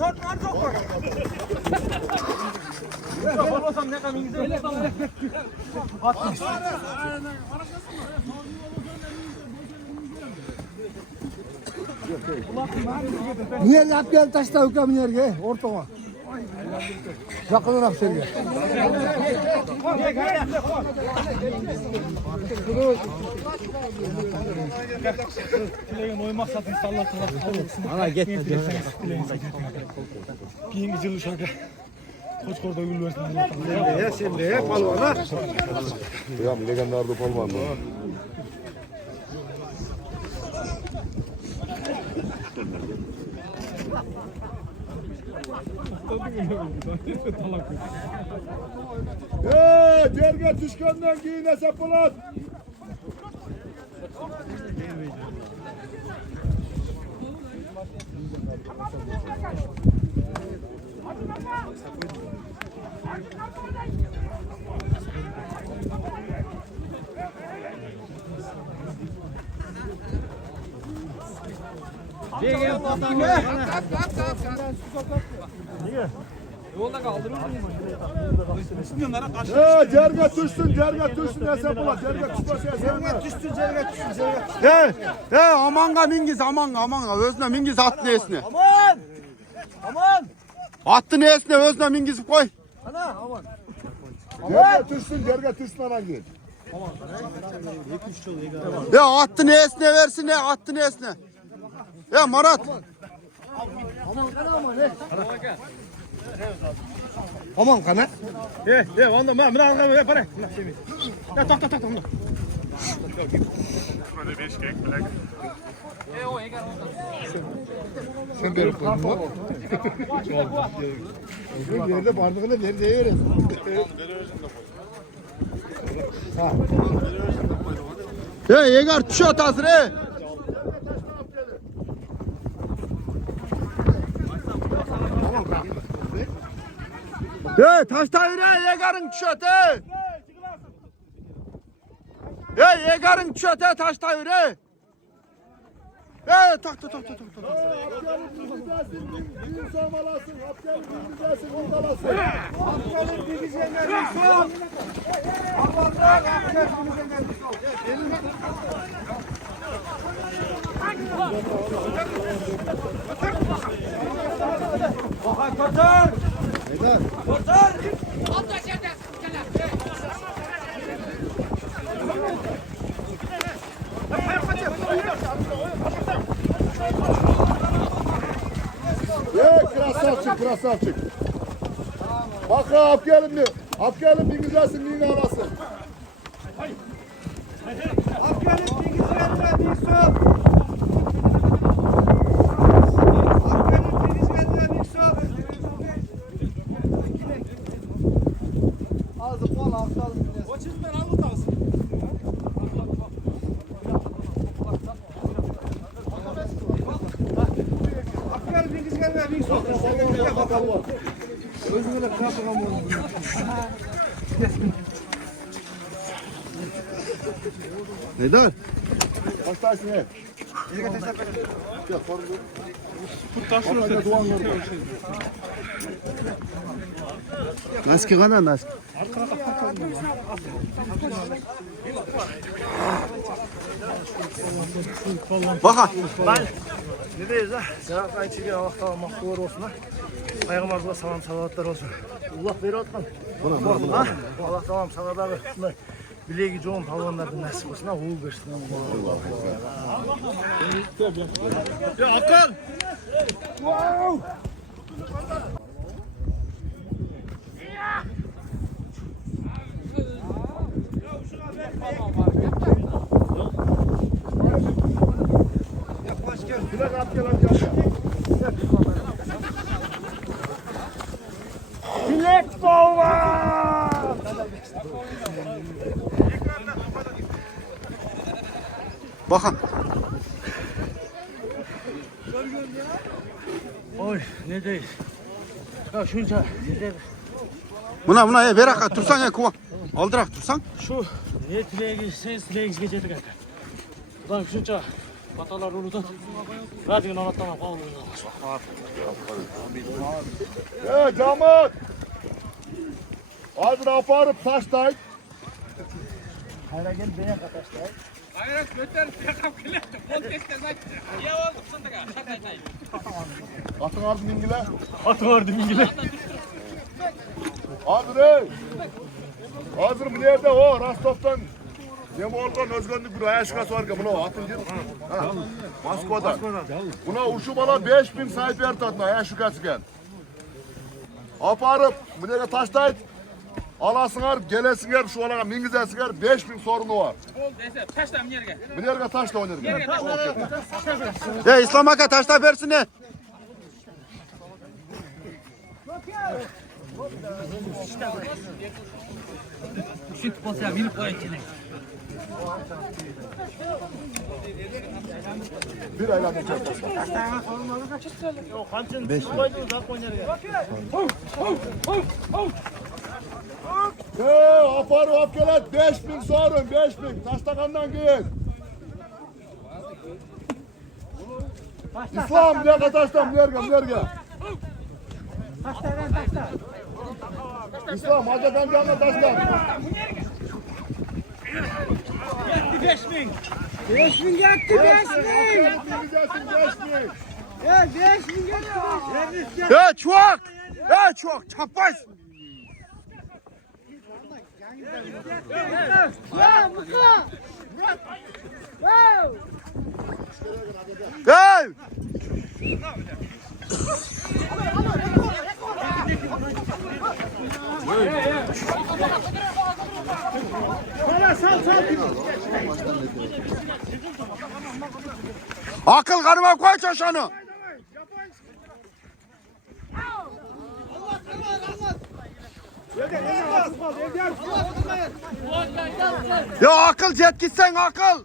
satlar çok var. Olmasam ne kadar güzel. Atmış. Niye yap gel taşta hüküm nereye? Ortama. Yakın olarak söylüyor. Ana gitme. Kiyingi cılış aga. Koçkorda gül versin. Sen de hep palvana. Ya legendarda palvan mı? Derge düşkenden giyine sepolat. Yolda kaldırır mısın? Cerge düşsün ya sepolat. Cerge düşmese Cerge düşsün. He amanga mingiz amanga özne mingiz at nesne. Aman. Attı nesne özne mingiz koy. Ana aman. Cerge düşsün anan gel. Ya attı nesne versin ne attı nesne. Ya Marat. Aman kana aman. Aman kana. Onda ben aldım yapar. Ya tak. Sen beri koydun mu? Nerede bardağını nerede verin? Ya yegar tuşu atasın he. Ya taşta yürü yegarın tuşu at he. Ya yegarın tuşu at he taşta yürü. Tak. Krasavçık. Bak apgelim mi? Apgelim bir güzelsin, bir alasın. Afgan'ın bilgisayarına bir soğuk. Ağzı bol ağzı. Koçundan alıp alsın. Afgan'ın bilgisayarına bir soğuk. Özüne kapığa mı oldu? Neden? Hastayısın he. Naski kana naski. Baka. Ne deyiz ha? Sen içigen Allah'tan mahvolur olsun ha. Peygamber'e salam salavatlar olsun. Allah veri atman. Buna. Allah tamam sana da şunday bileği çoğun palvanlardan nasip olsun ha. Uğur versin. Ya Hakan. Bilek baba! Bakın. Oy ne deyiz? Ya şunca Buna verak tursan ya kuva. Aldırak tursan. şu niyet bileği sen bileği geçirdik kanka. Ulan şunca Patalar unutun. Radyo'nun anlatamam. Camat. Hazır aparıp taştay. Hayra gel beyan kataştay. Hayır, götür. Yakap gele. Podcast'te zaten. Ya oldu sandığa. Şakaytay. Atın ardı mingile. Atı vardı mingile. Hazır ey. Hazır bu nerede o? Rostov'dan. Nemi olgan özgünlük bir ayaşkası var ki buna atın gir. Moskva'dan. Buna uşu bala 5000 sayfa tadına ayaşkası gel. Aparıp bu nerede taştaydı. Alasınlar, gelesinger, şu alana mingizesinger 5000 sorunu var. Oldu ese. Taşla mı yerge? Bu nerede taşla oynarım. Ya İslam Hakk'a taşla versin ne? Şu posa bir koy içine. Bir ayla bu çek. Yok hamçın koydunuz hak oynar ya. Aparı hapkelet 5000 sorun 5000. Taştakandan giyin. İslam ne taştan nerge. İslam Hacı'dan canına taştan. 5000 geldi 5000. Ya 5000 geldi. Ya çok! Ya çok! Çapaz! Ya Muka. Wow. Ya! Akıl kanıma koy çoşanı. Ya akıl jet gitsen akıl.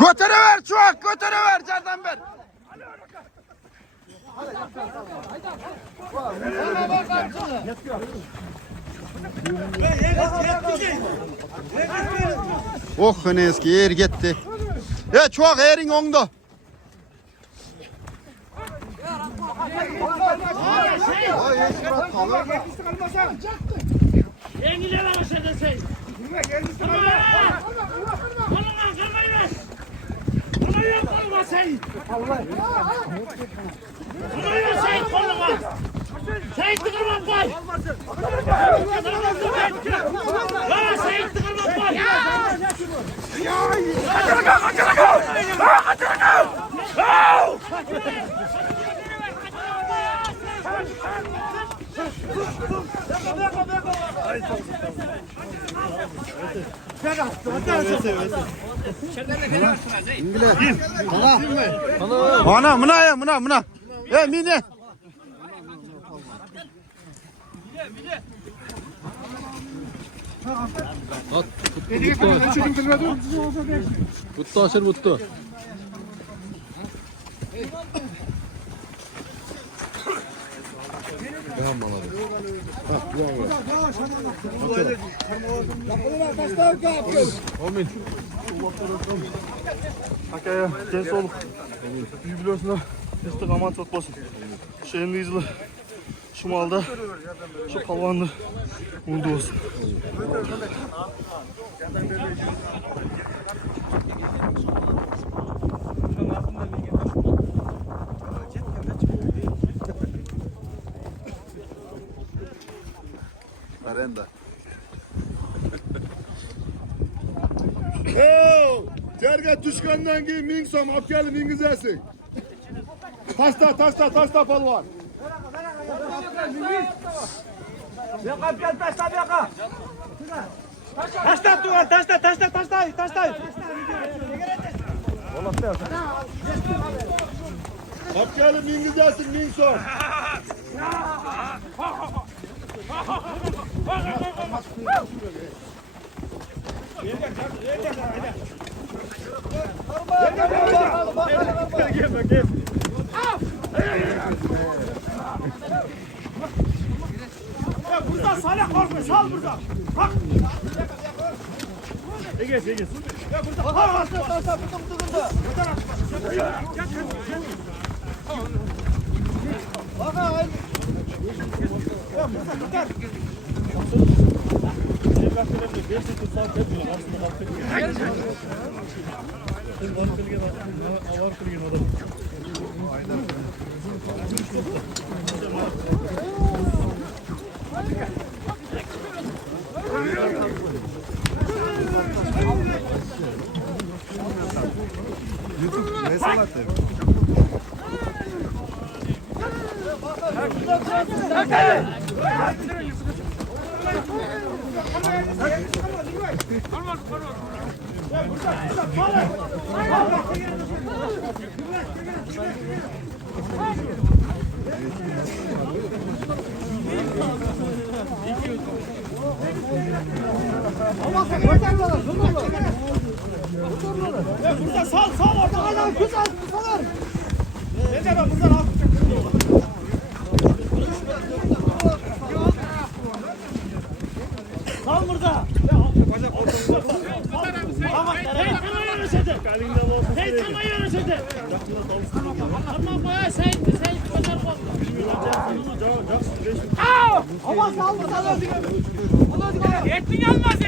Götürüver çok, götürüver candan ver. Oh ne eski yer gitti. Ya çok yerin onda. Yengile var aşağıda sen. Koluna kalmayı ver. Koluna yok koluna sen. Koluna yok sen koluna. Sen tıkırmak var. Bana sen tıkırmak var. Ana mına. Mine. Buttu aşır buttu. Hakaya gen sağlık. Jubileusuna destek aman çok olsun. Şu endizli, şu malda, şu palvanlı uğurlu olsun. Arenda. Terge düşkandan giyin ming som hapkeli mingizesi. Taşta palvan. Yakap gel taşla yaka. Taşla tuğan taşla. Hapkeli mingizesi ming som. Burada Salih korkma, sal burada. Bak. Geç. Ya burada. Ha, burada. Burada sal orada. Hala güzel salar. Recep abi buradan al. Sal burada. Ama tamam yönetedi. Tamam yönetedi. Tamam bayağı sen kadar bak. Ama sal burada. Yettin gelmez.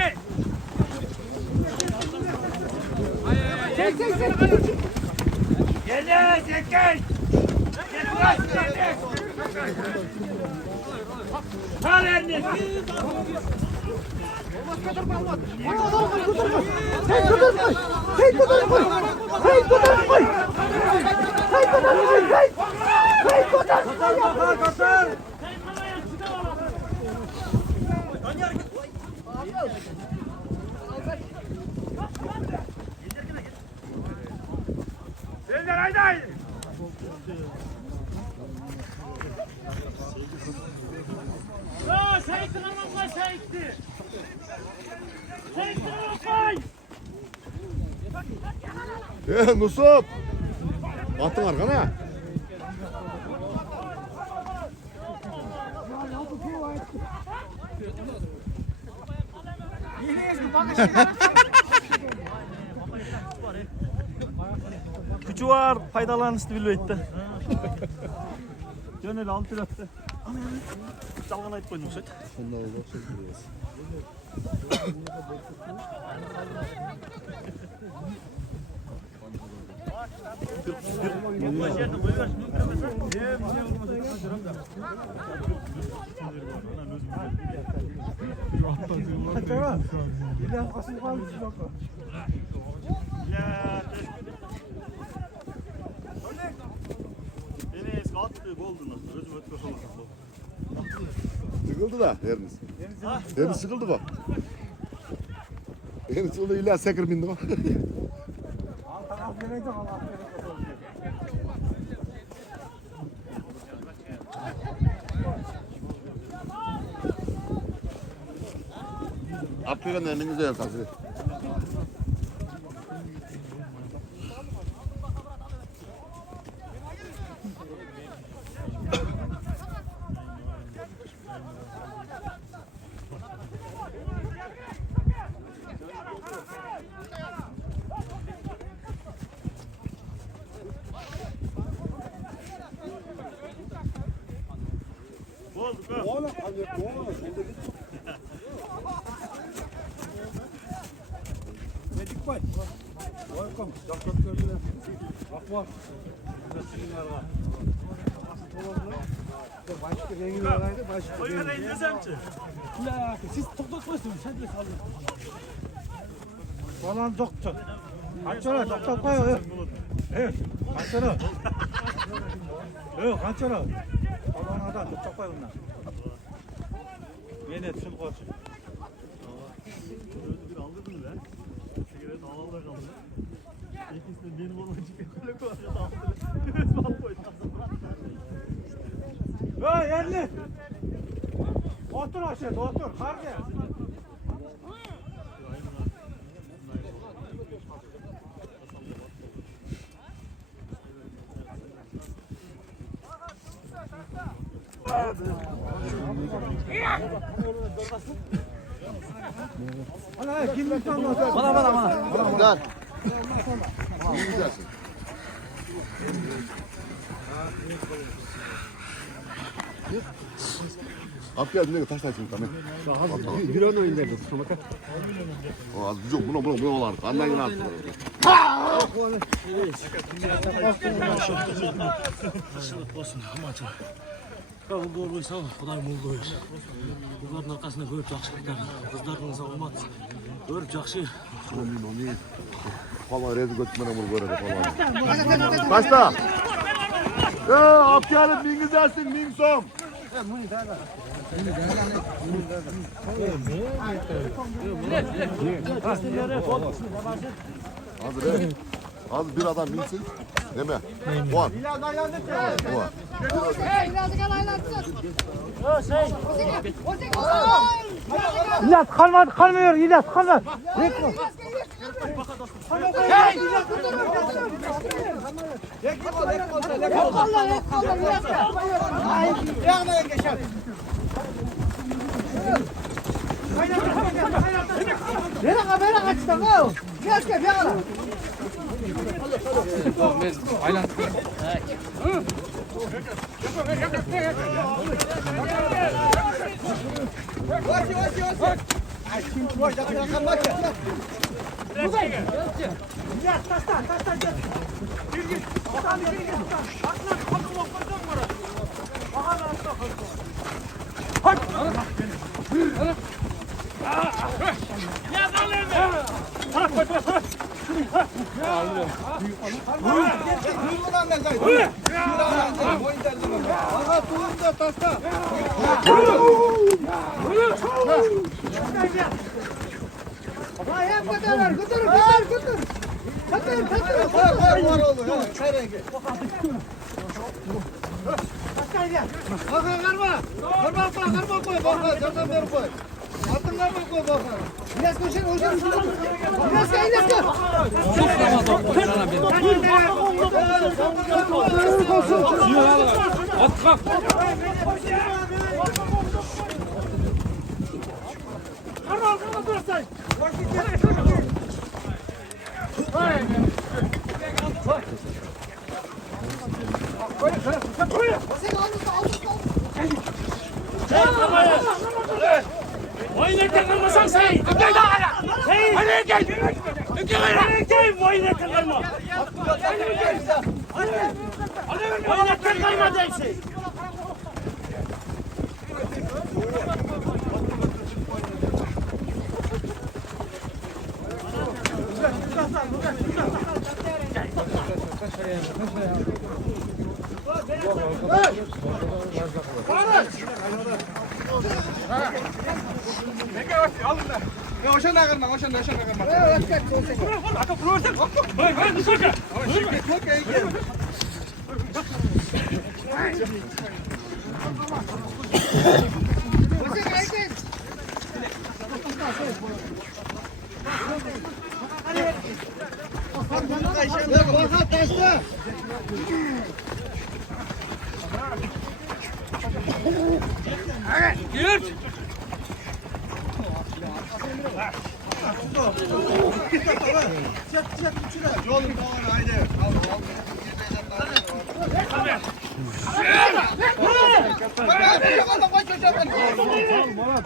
Çek. Gel. Kal elini. Seyirciler haydi. Seyittin anamla Seyittin. Seyittin anamla. Nusuf. Attın arkana. Küçü var, faydalanıştı bilmeydi. Döneli alt pilattı. Çalgan ayıp koydum söyle. Enes attı goldu nasıl? Özüm ötüyor falan. Sıkıldı da Ernest. Ernest sıkıldı bak. Ernest oldu illa sekir bindi bak. Afrika'nın en güzel kazı. Siz toplatmazsınız. Sen de kaldın. Falan doktor. Kaçara doktor koy. Evet. Kaçara. Evet kaçara. Falan adam doktor koy bunlar. Yine tül koç. Bir aldırdın be. Sigaret ağlarla kaldı. İkisi de benim olma çıkıyor. Öyle koyacağız aldırdı. Evet bal koydu. Hey yerli. Otur aşağıda otur. Kar gel. Güzel. İyi güzelsin. Abi ya dinle taş taşın tamam. Bir an oynadı. O az güzel buna olar. Andan yine attı. Kavul bo'lsa, Xudoy mo'l qo'ysin. Ularning orqasida ko'p yaxshiliklar, qizlarning salomat, ko'p yaxshi. Falan rezil götürmene bunu böyle falan. Başla. Aptalım bin güzelsin bin som. Az bir adam binsin. Deme. Puan. Puan. İlyas kalmıyor İlyas kalmıyor. Oynayacaksın kırmasan sen. Gel daha hala. Hadi gel. Gel. Oynayacaksın kırma. Oynayacaksın kırma değilsin.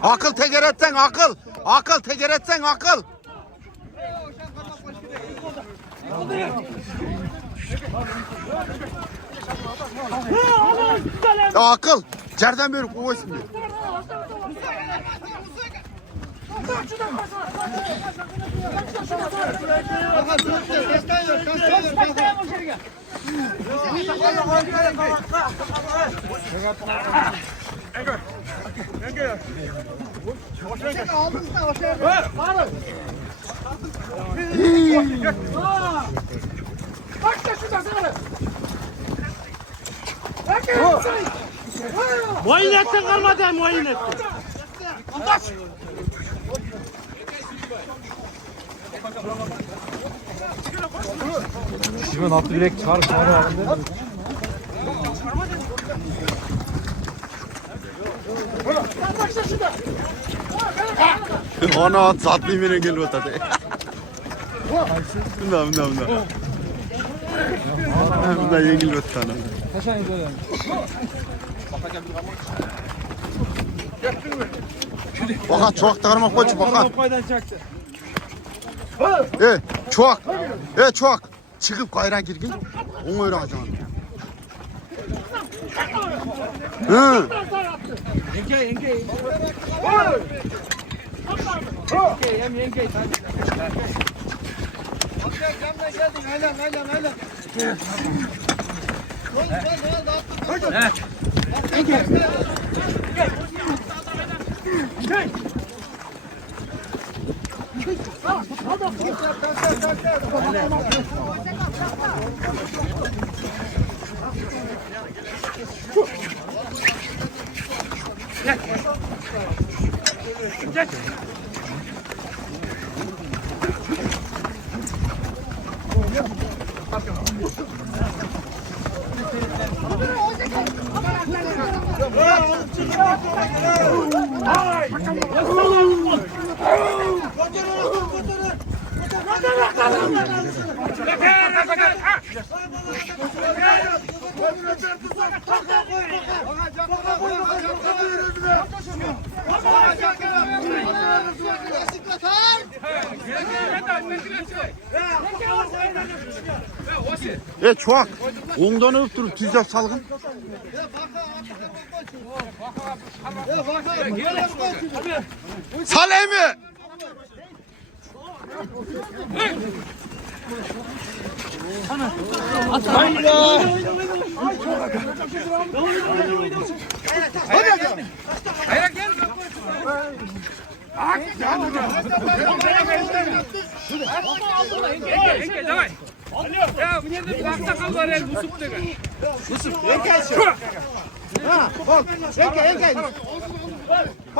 Akıl teker etsen akıl. Akıl teker etsen akıl. Ya akıl. Cerden beri kovaysın diyor. Muayene ettin kalmadı muayene ettin. Şimdi altı bilek çağır sonra. Ona satmayayım yine gel otada. Bunda. Bunda yengil otana. Baka çok tarmak koç baka. Çok. Çok. Çıkıp kayran girgin. Onu öğreneceğim. Yenge. Çok. Ondan öptürüp tüzde salgın. Salih mi?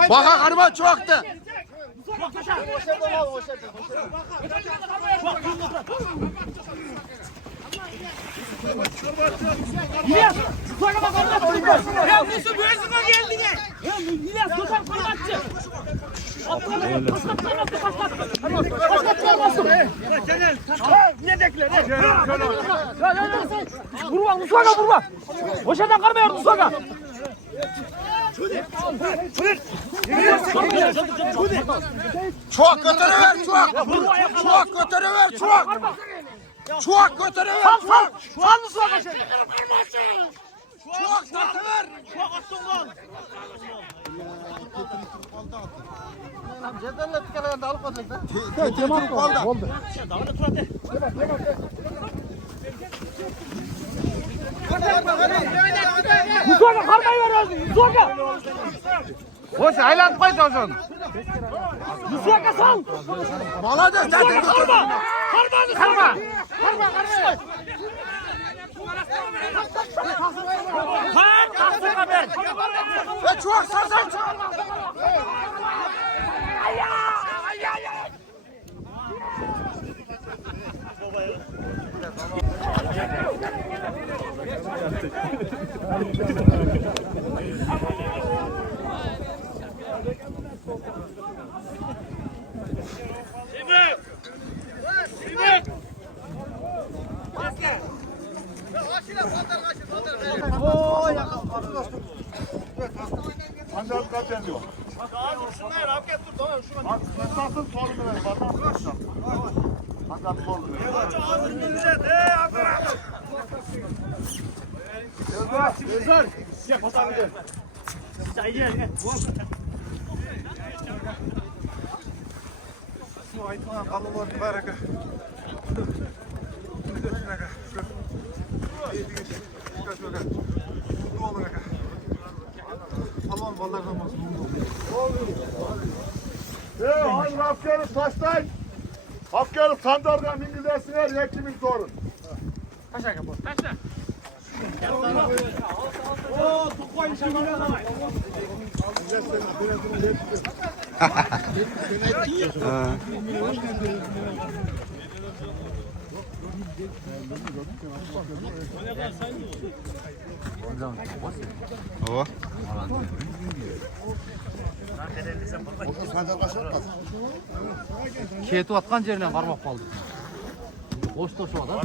Baka karıma çoğaktı. Ya Musu gözüme geldin ya. Ya İlyas tutar parmakçı. Ne dekler? Vurma Musaka vurma. Boşadan karmıyor Musaka. Çok götürüver çok. Çok götürüver çok. Çok götürüver çok. Sal Musaka şöyle. Çok götürüver. Çok attın lan. Musaka karmayı ver Musaka. Hoş aylan koydun. Musaka sal. Maladır. Musaka karma. Karma. Kalksın haber. Çok sarsan çok. Ancak kaç ediyor? Bak abi şunlar abi gel dur tamam şuna. Bak mesafın solunu ver bak arkadaşlar. Bak solunu ver. Aç ağzını bize de abi. Yazar. Gel fotoğraf gel. Gel. Şu ayıtman kalınlar baraka. Hadi askeri taşlayın. Askeri sandaldan İngilizcesine yekimin sorun. Taşa kapı. Taşa. O. Keti atkan yerine karmak kaldı. Boş da şu adam.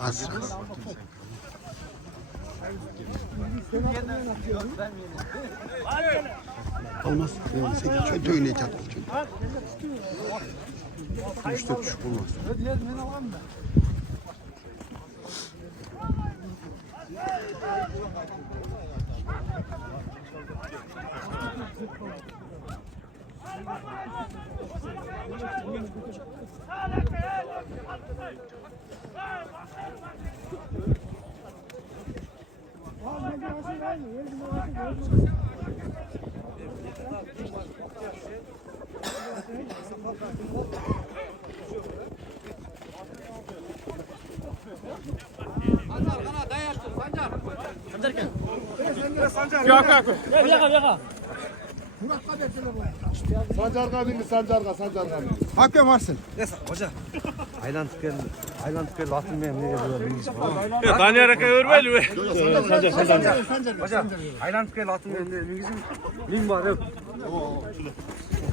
Az. Olmaz. 8 kötü oynayacak. 3-4 düşük olmaz. Sancarga değil mi? Sancarga. Hakem varsın. Aylan tıkırdı atın benim ne geliyor bilgisi var. Aylan tıkırdı atın benim ne bilgisi bilgisi var.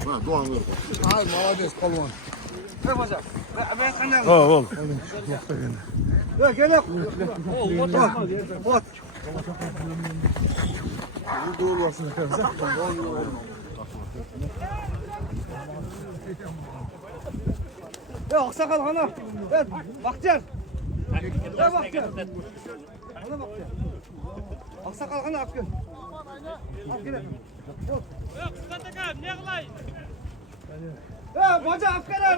Ha, Doğan ver. Ay malades palvan. Ya aksakal hana. Evet, Bahtiyar. Ya Bahtiyar. Hana Bahtiyar. Aksakal hana Akgün. Akgün. Ya baca Akgün'er,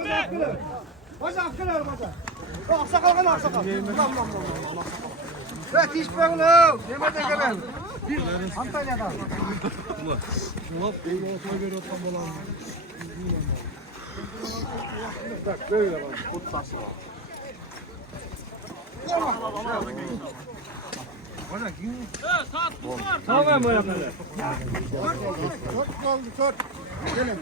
baca. Baca Akgün'er, baca. Ya aksakal hana aksakal. Lan. Ya diş ben lan. Yemeden gelen. Antalya'dan. Bak böyle bak. Kut taşı var. Tamam mı yapalım? Çok kaldı çok. Gelin.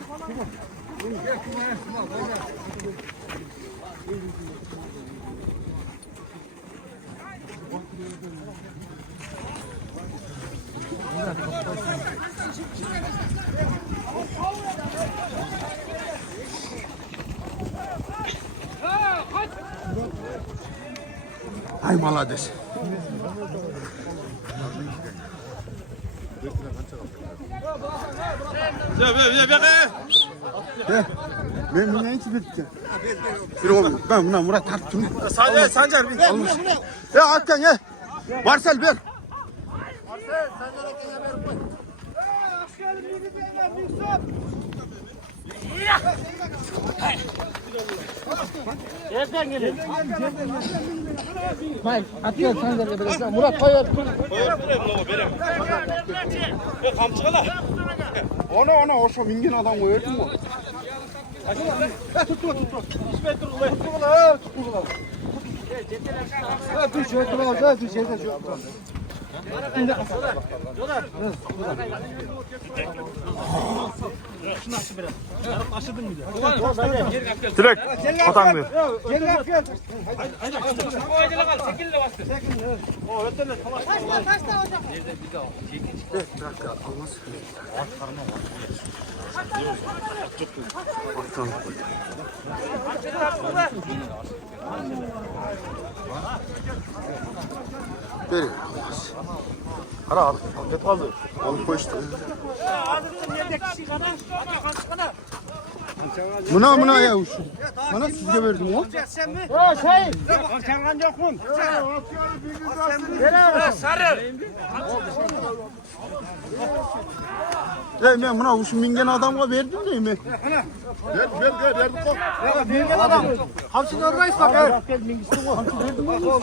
Ay malades. Ben bunu hiç bitti. Bir oğlum ben buna Murat tarttım. Sancar bir almış. Ya Hakan gel. Marcel ver. Murat koyar. Ona o şu mingin adam koyardın mı? Direkt atan diyor. Verin. Hara abi. Net kaldı. Alıp koy işte. Buna ya uçtu. Bana sizge verdim o. Sen mi? O şey. Kergan yok mu? Sarı. Ben buna uçun mingen adamla verdim değil mi? Verdik o. Bilgen adam. Hamsi oradayız bak. Gel bilgisi o. Hamsi verdim oğlum.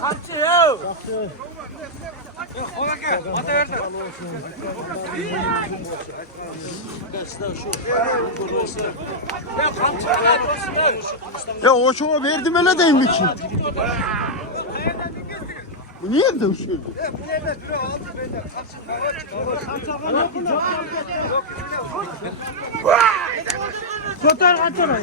Hamsi ya. Ona gel. Ata versin. Ya o çoğu verdim öyle değil mi ki? Bu niye de uçuyordu? Tutar kaçana.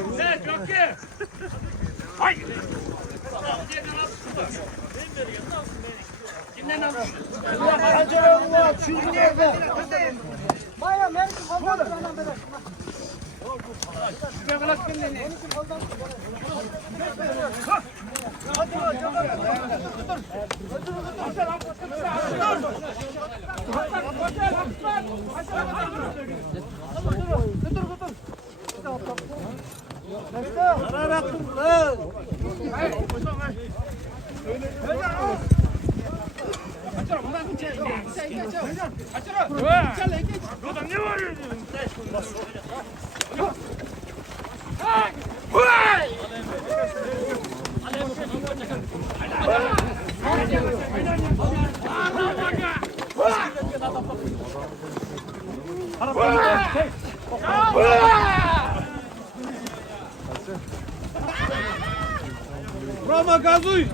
Roma gazuj!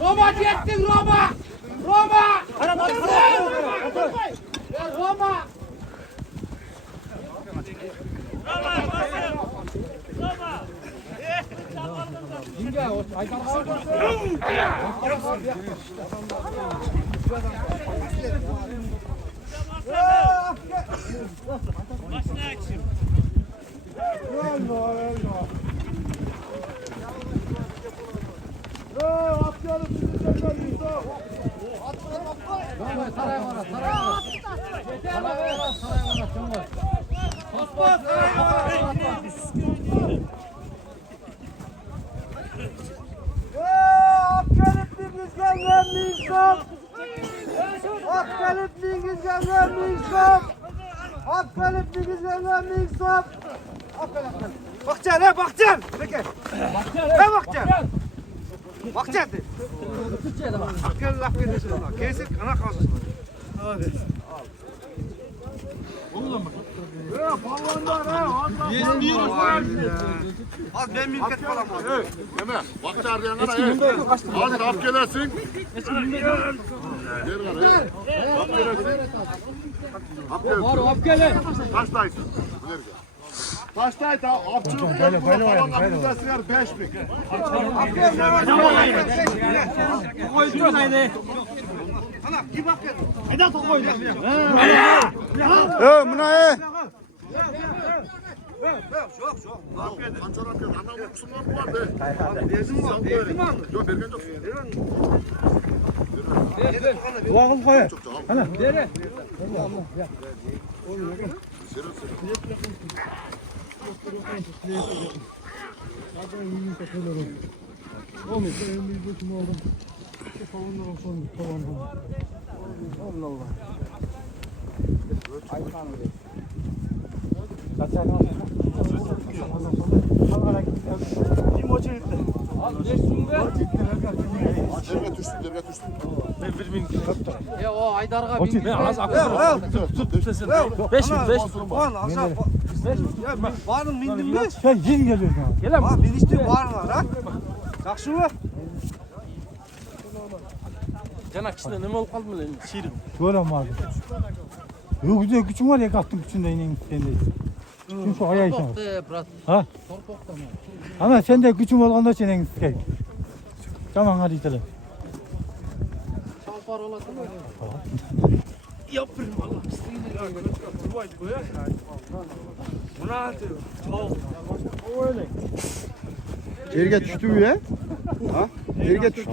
Roma yettin Roma! Roma! Roma! Bakcan, he bakcan. Peki. He bakcan. Bakcan de. Akıl laf verirsin ona. Kesin kana kalsın. Hadi. Az ben milket falan var. Deme. Bakçar diyen kana. Hadi kap gelersin. Kap gelersin. Kaçtaysın? Kaçtaydı? Avcılık falan kapitası yer 5.000. Buna Kançar yapıyor. Anam uykusundan mı var be? Verdim mi? Yok vergen yok. Kulağım koy. Çok çok. Derge düştü. Ya o Aydar'a bin. Az akıl. Var aşağı. Ya varım bindim mi? Sen yeni geliyorsun. Gel ama. Binişti var ha. Yaxşı mı? Canak içinde ne olup kaldı mı lan? Şirin. Böyle mi abi? Yok güzel gücüm var ya kalktım gücünde inen sendeyiz. Çünkü şu ayağı işe bak. Ha? Ama sen de gücüm olganda senin sikeyim. Tamam hadi gidelim. Çalpar olasın. Yapırım Allah. Yerge düştü mü ya? Ha? Yerge düştü.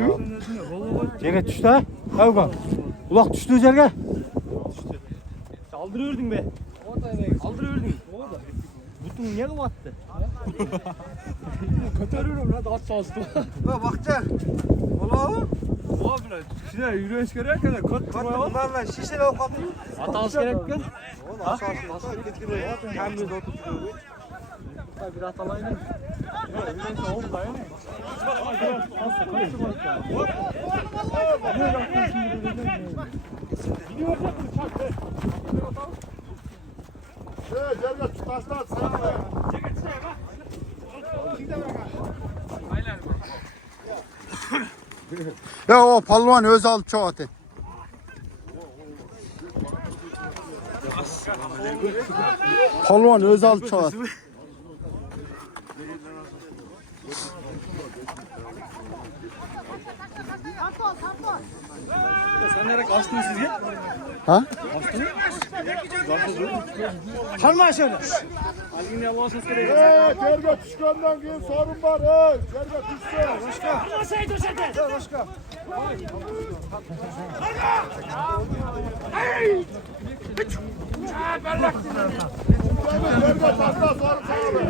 Yerge düştü ha? Kavga. Ulak düştü yerge. Saldırıyordun be. Saldırıyordun. Bütün niye kapattı? Kötürüyorum lan daha sağlıklı. Ya bakcan. Ola o. Size yürüyüş gereken de kot Bunlarla şişeli o kapı. Hatamız gerekken. Nasıl nasıl getiriyor? Kendi de oturuyor. Bir hatalayın. Derge taşlar sen de. Ya o palvan Özal çok atı. Palvan Özal Çağat. Sen nereye kaçtın siz ya? Ha? Kalma şöyle. Algın ya olsun söyle. Terge düşkenden gün sorun var. Terge düşse. Masayı döşete. Başka. Terge takla sorun sana.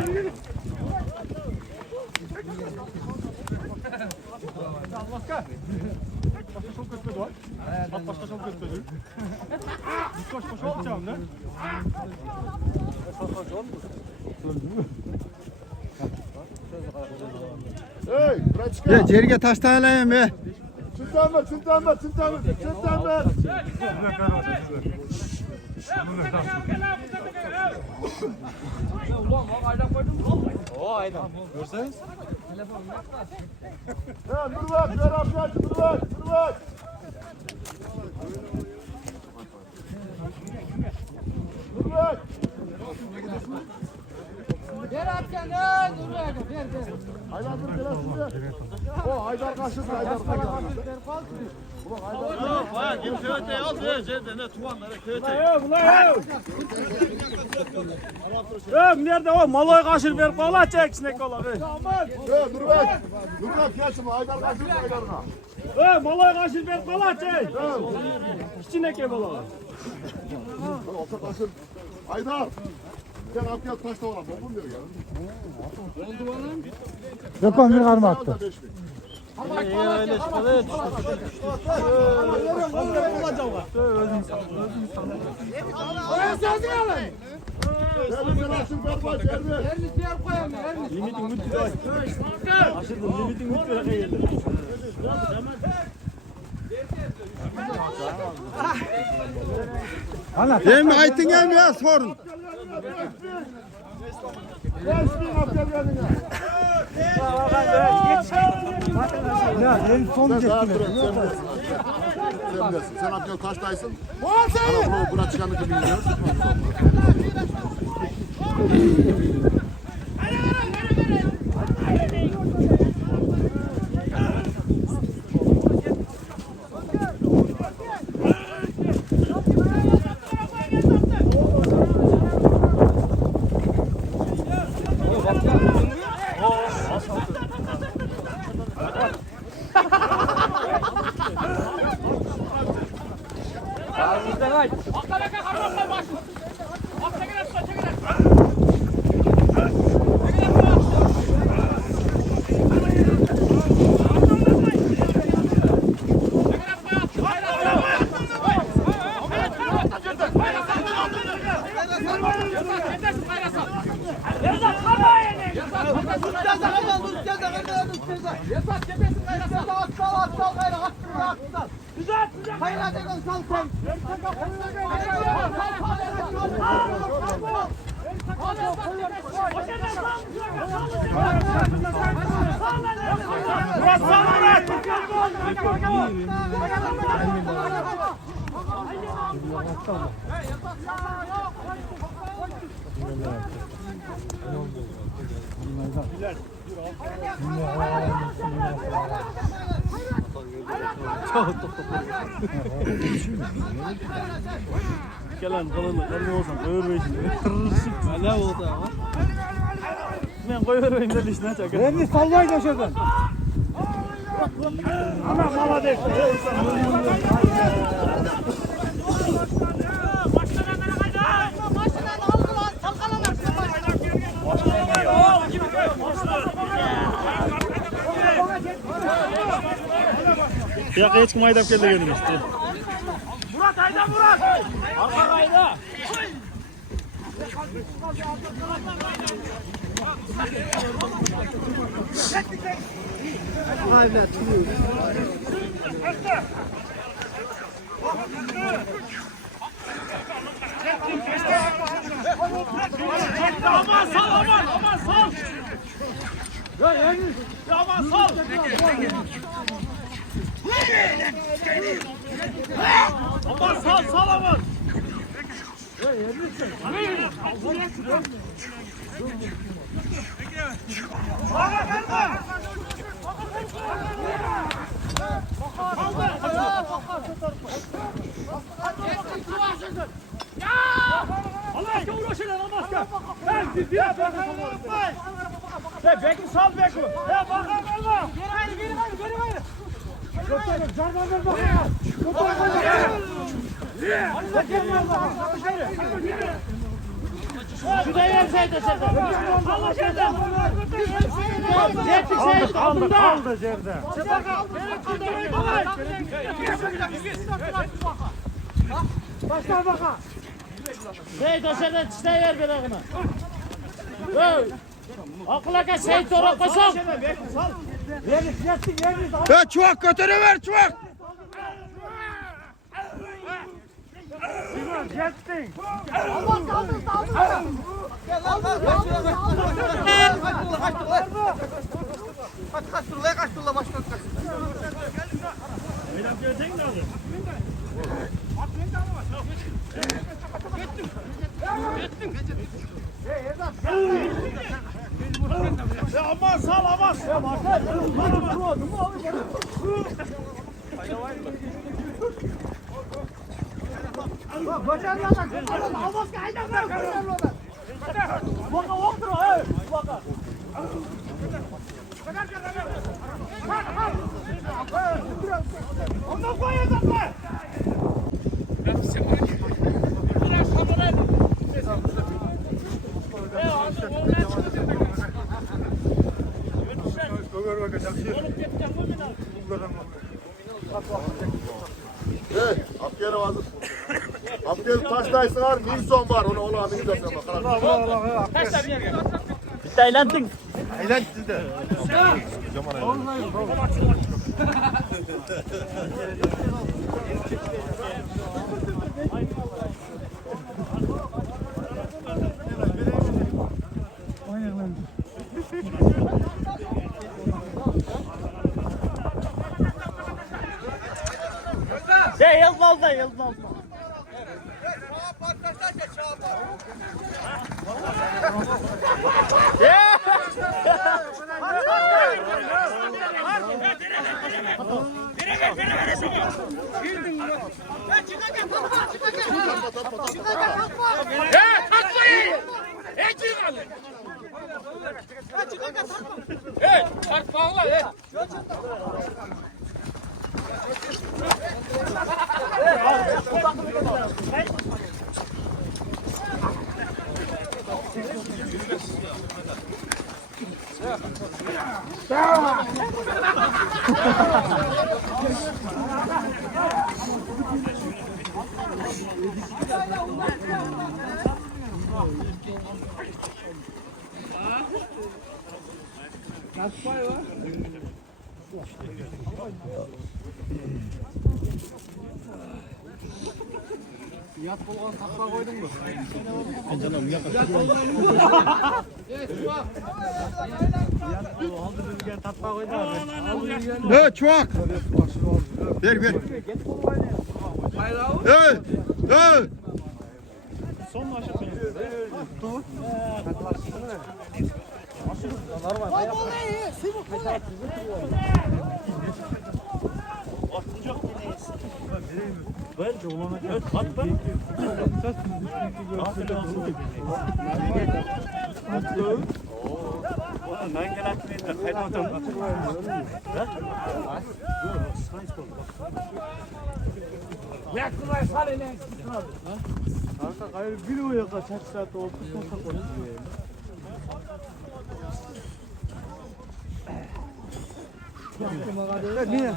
Hey, bırak çıkar. Ya cerge taş tağlayayım be. Çıntanma. Ya dur bak, ver amcacı, dur bak. Dur bak. Ver amca ne? Dur ver. Haydar dur gel size. O Haydar kaçırsın, Haydar kaçırsın. Nerede o? Maloy kaşır ver kola çek sinek kola. Dur bak, gelsin Haydar kaçırsın Haydar'ına. Maloy kaşır ver kola çek. İçine ke kola. Olsa kaçır. Haydar. Sen Abdiyat taşta var, bokun diyor ya. Gökhan bir karma attı. Sen açın, ver bak, ver. Limitin müttü de. Aşırdım limitin müttü de geldi. Ana. Hem aytın hem ya sorun. Ya en son Sen daha geçti. dur, sen bilirsin. Sen Abdiyat taştaysın. Ana bunu buna çıkanlık bilmiyoruz. Gelen kalanı ne olsan koyuvermeyin. Ne oldu ama? Ben koyuvermeyin de dişine çakar. Beni sallayın köşeden. Ama mala de. Ya hiç kim aydap geldi geldi işte. Murat hayda Murat. Arka hayda. Aman sal aman sal. Ya aman sal. Aman sal aman. Allah aşkına uğraşın lan maske. Ben Bekir sal Bekir. Ya bakalım Allah. Geri gayrı. Candan ver bakayım. Şu da yerseydi sen. Allah şeyden. Yettik sen altında. Kaldı yerde. Başla bakalım. Seyit o senden çisteyi ver bırakına. Akıla kaç Seyit oraya koşalım. Ya çuvak götürüver çuvak. Yettin. Kaç dur başka. Aman sal aman. Evet, Abdiyar'a hazır. Abdiyar taştaysın var, Nilson var. Onu Allah'ın izniyle bakalım. Bitti eğlendin. Yılma aldı. Ne çuvak. Ver. Hey. Son mu aşağı? Bence olana kadar hatta ben gelen Yakınlar salene. Arka gayrı bir uya kaç saat oldu. Niye?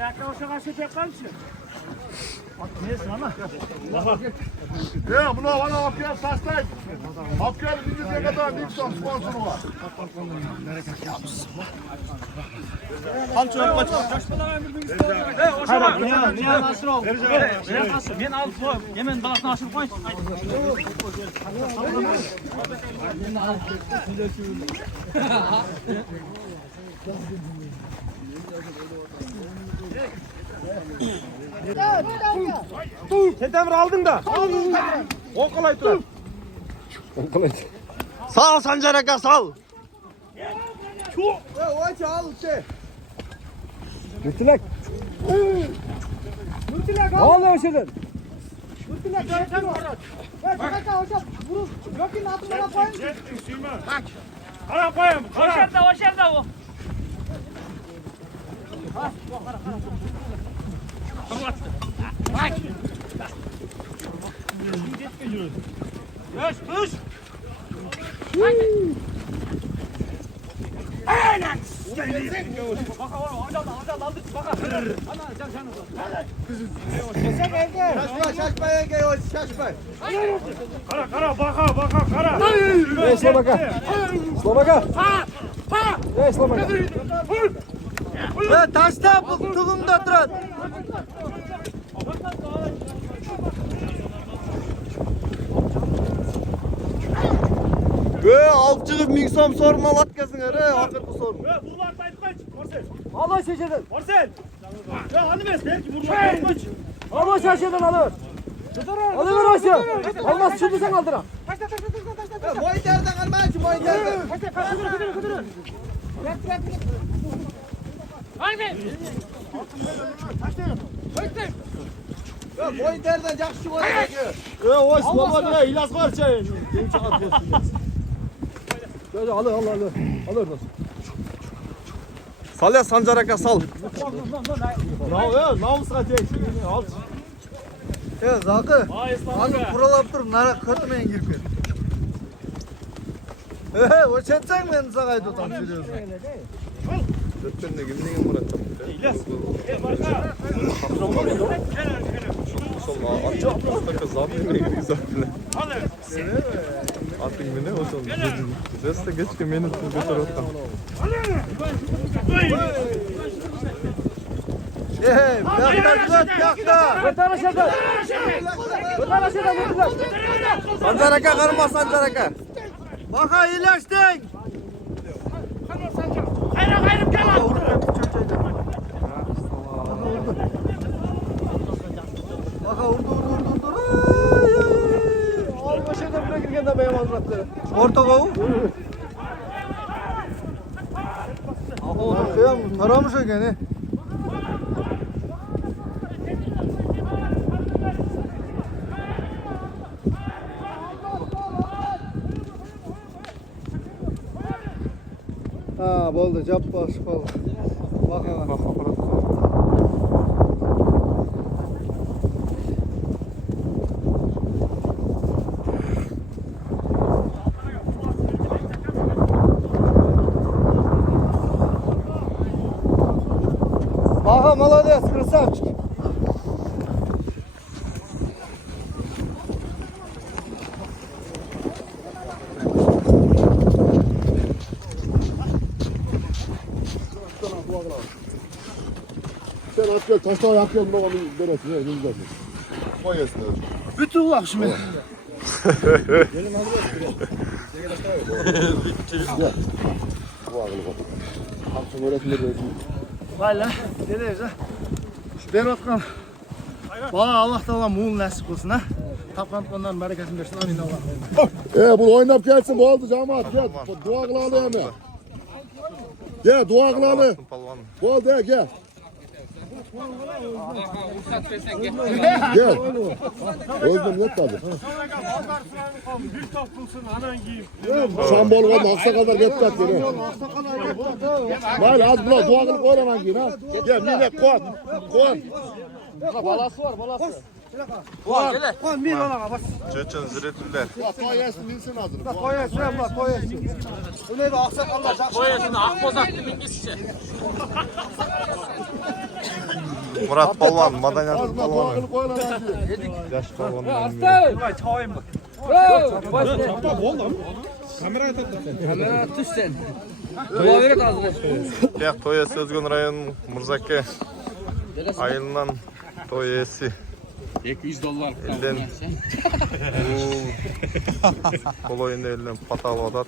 Yaklaşa karşı tekrar mısın? Ya buna bana Abdiyar taştayız. Abdiyar İngilizce kadar Nilson sponsoru var. Niye nasıl oldu? Ben al bu. Yemen balasını aşırı koy. Tetemir aldın da. On kolay dur. Sal Sancar Aka sal. O çal şey. Mürtilek. Mürtilek al. Ne oluyor şimdi? Mürtilek gel. Ya çakaka hocam. Vurun. Gökün altına koyun. Bak. Kara koyayım. Hoş elde o. Bak. Düş. Aynen. Şaşma yenge o şaşma. Kara baka kara. Slovaka. Slovaka. Slovaka. Ve taşta bu tulumda duran. Ve avcılık ming som sorun alat kesin ere akır bu sorun. Bunlar da etmeç. Korsel. Allah şaşırdın. Korsel. Ya hanım es belki bunlar etmeç. Allah şaşırdın alır. Alır aşağı. Olmaz şimdi sen aldıra. Boy derden kalmayın şu boy derden. Haydi. Boy derden yakşı boy derden. Ve o Slovakya ilas var çay. Genç atıyorsun. Şöyle alır. Alır. Sal ya Sancar Aka sal. Namus kaçacak. Al. Ya Zakı. Anı kuralap durum nara kırtmayın girip. O çetsen ben sana tutam sürüyorsun. Ötken de gimliğin Murat. İlyas. Marka. Sol atça atmaz zaten ne gidiyor zaten. Alır. Atın mı ne o son. Zeste geç ki beni götür otan. Yakta. Öten aşağıda. Öten aşağıda Mürtilek. Sancar Aka karma Sancar Aka. Baka iyileştin. Hayır gel lan. Baka vurdu. Al başına bile girgen de benim anlatları. Orta kavu. Kıyam taramış o gene. Ha boldu cap baş bol. Bak ha. Ага, молодец, красавчик. Sen at gel taşla yakıyorsun bakalım deresin ya güzel. Koy yesin öyle. Bütün ulak şimdi. Bu ağırlı bakın. Akşam öğretimde böyle. Valla, dedeyiz ha. Şu Beratkan. Bana Allah Teala muğul nasip kılsın ha. Tapkantıklarından bereketini versin. Amin Allah. Bu oynap gelsin bu oldu cemaat gel. Dua kılalı hemen. Gel dua kılalı. Bu oldu gel. Gel. Özlem yok tabi. Bir toplumsun anan giyim. Şambol var aksakallar gettat gene. Mayla az buna dua kılıp oynaman giyin ha. Gel millet koy. Koy. Balası var balası. Koy bir ona bas. Çöçün züretüller. Koy yesin bilsin hazır. Koy yesin abla koy yesin. Öyle bir aksakallar. Koy yesin Akbozak dibingisi. Murat Palvan, Madanyat Az buna dua Palvan. kılıp oynaman giyin. Yaş Palvan'dan Yak Toyesi Özgün Rayın Murzake ayından Toyesi $200 Elden kol oyunda elden patal adat.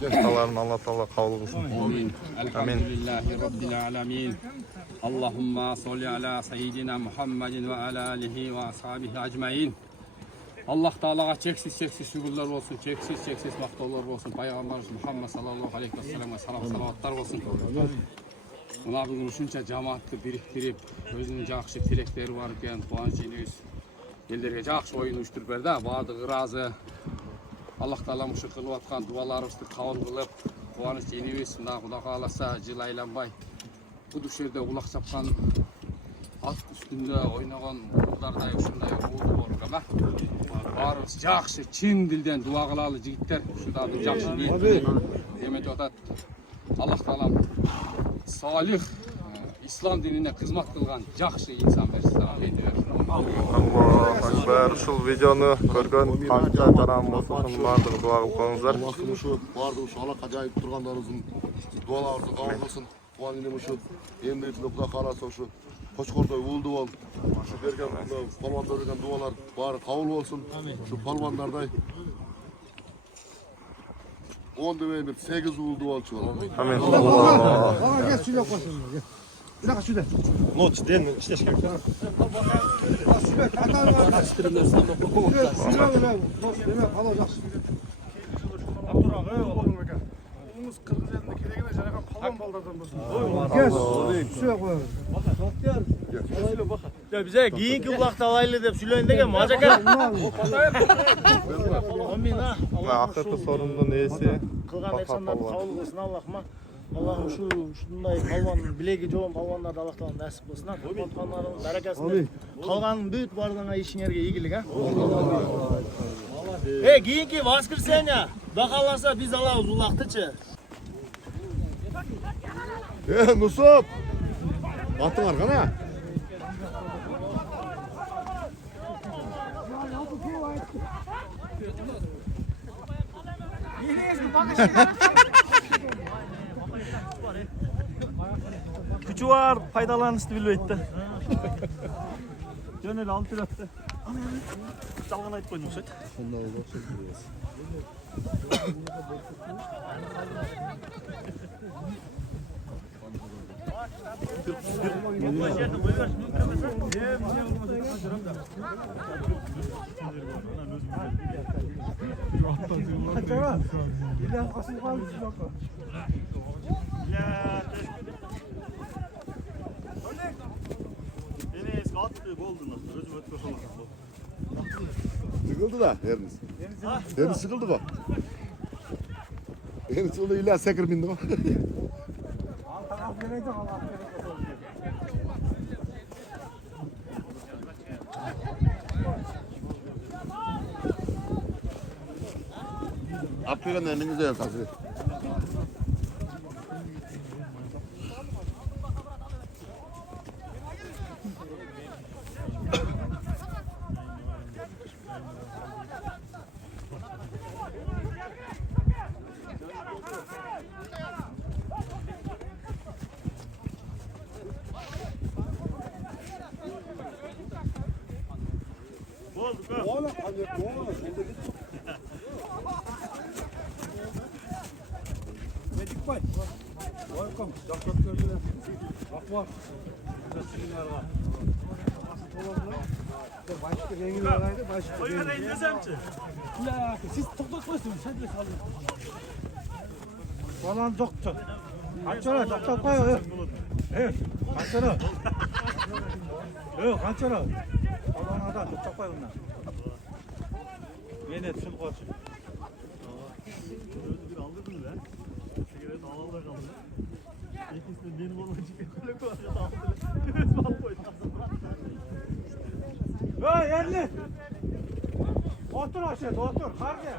Pastalarını Allah Teala kabul kılsın. Amin. Elhamdülillahi Rabbil alemin. Allahumma salli ala seyyidina Muhammedin ve ala alihi ve ashabihi ecmaîn. Allah Teala'ya çeksiz şükürler olsun, çeksiz maktolar olsun. Peygamberimiz Muhammed sallallahu aleyhi ve sellem'e salavatlar olsun. Buna bugün şunca cemaatni biriktirip, özünün yaxşı tilekleri var ekan, quvonchimiz. Ellerge yaxşı oyun uyushtirib berdi. Bardığı razı. Allah Teala muşu kılıp atkan dualarımızı kabul kılıp, quvonch yenimiz, Xudo kalasa jıl aylanbay. Bu düşerde ulaq çapkan, at üstünde oynagan uğullarday, şunday uğul olur ama. Barımız yaxşı, çin dilden dua kılalı jigitler, şurada yaxşı niyetli demet otat. Allah Teala salih İslam dinine hizmet kılgan yaxşı insan versin. Amin. Allahu Ekber. Şu videonu görgen kanka karam olsun. Bardığı dua kılıp koyunuzlar. Allah'ım şu bardığı şu Allah acayip durganlarınızın dualarınızı kabul kılsın. Kuanilimi şu en büyük nokta kalasa şu Koçkorda uğuldu ol. Şu bergen palvanlar bergen dualar bari kabul olsun. Şu palvanlarday 10 demeyim 8 uğuldu ol şu. Amin. Bana gel şuraya koy. Bir dakika şurada. Not den işte şey. Şuraya katar var. Şuraya ver. Dost deme alacaksın. Gel. Şuraya koy. Ya bize giyinki ulaqda alaylı dep söyleyin degen majaka. Amin ha. Akıtı sorumlu neyse. Kılgan eksanlarni kabul kılsın Allah'ıma. Allah'ım şunday palvan bilegi joğun palvanlarda Allah'tan nasip kılsın ha. Otkanlarının berekesini kalganın büyük bardığına işinlerge iyilik ha. Giyinki vaskırsen ya. Bakalasa biz alağız ulaqtıçı. Nusuf! Attın arkana. Küçü var, faydalanıştı bilbeydi. Jönel alıp yürüttü. Çalgan ayıp koydum söyle. İlla asıl kalmış yok. Beni eski attı boldun. Özüm ötüyor falan. Sıkıldı da yeriniz. Yeriniz sıkıldı bak. Yeriniz sıkıldı illa sekir bindi bak. Apıyla ne güzel tasvir. Başka rengi vardı, başka Oyuna inlesemçi. Siz toklatmazsınız. Sen de sallın. falan doktor. Kaçara doktor koy. Evet. Kaçara. Yok kaçara. Falan adam çok koy bunlar. Yine tüm koç. Bir aldırdın be. Sigaret ağlamda kaldı. İkisi benim olan çıkıyor. Öyle koyacağız aldırdı. Evet bal koydum. Ya yerli. Otur aşağıda otur. Kar gel.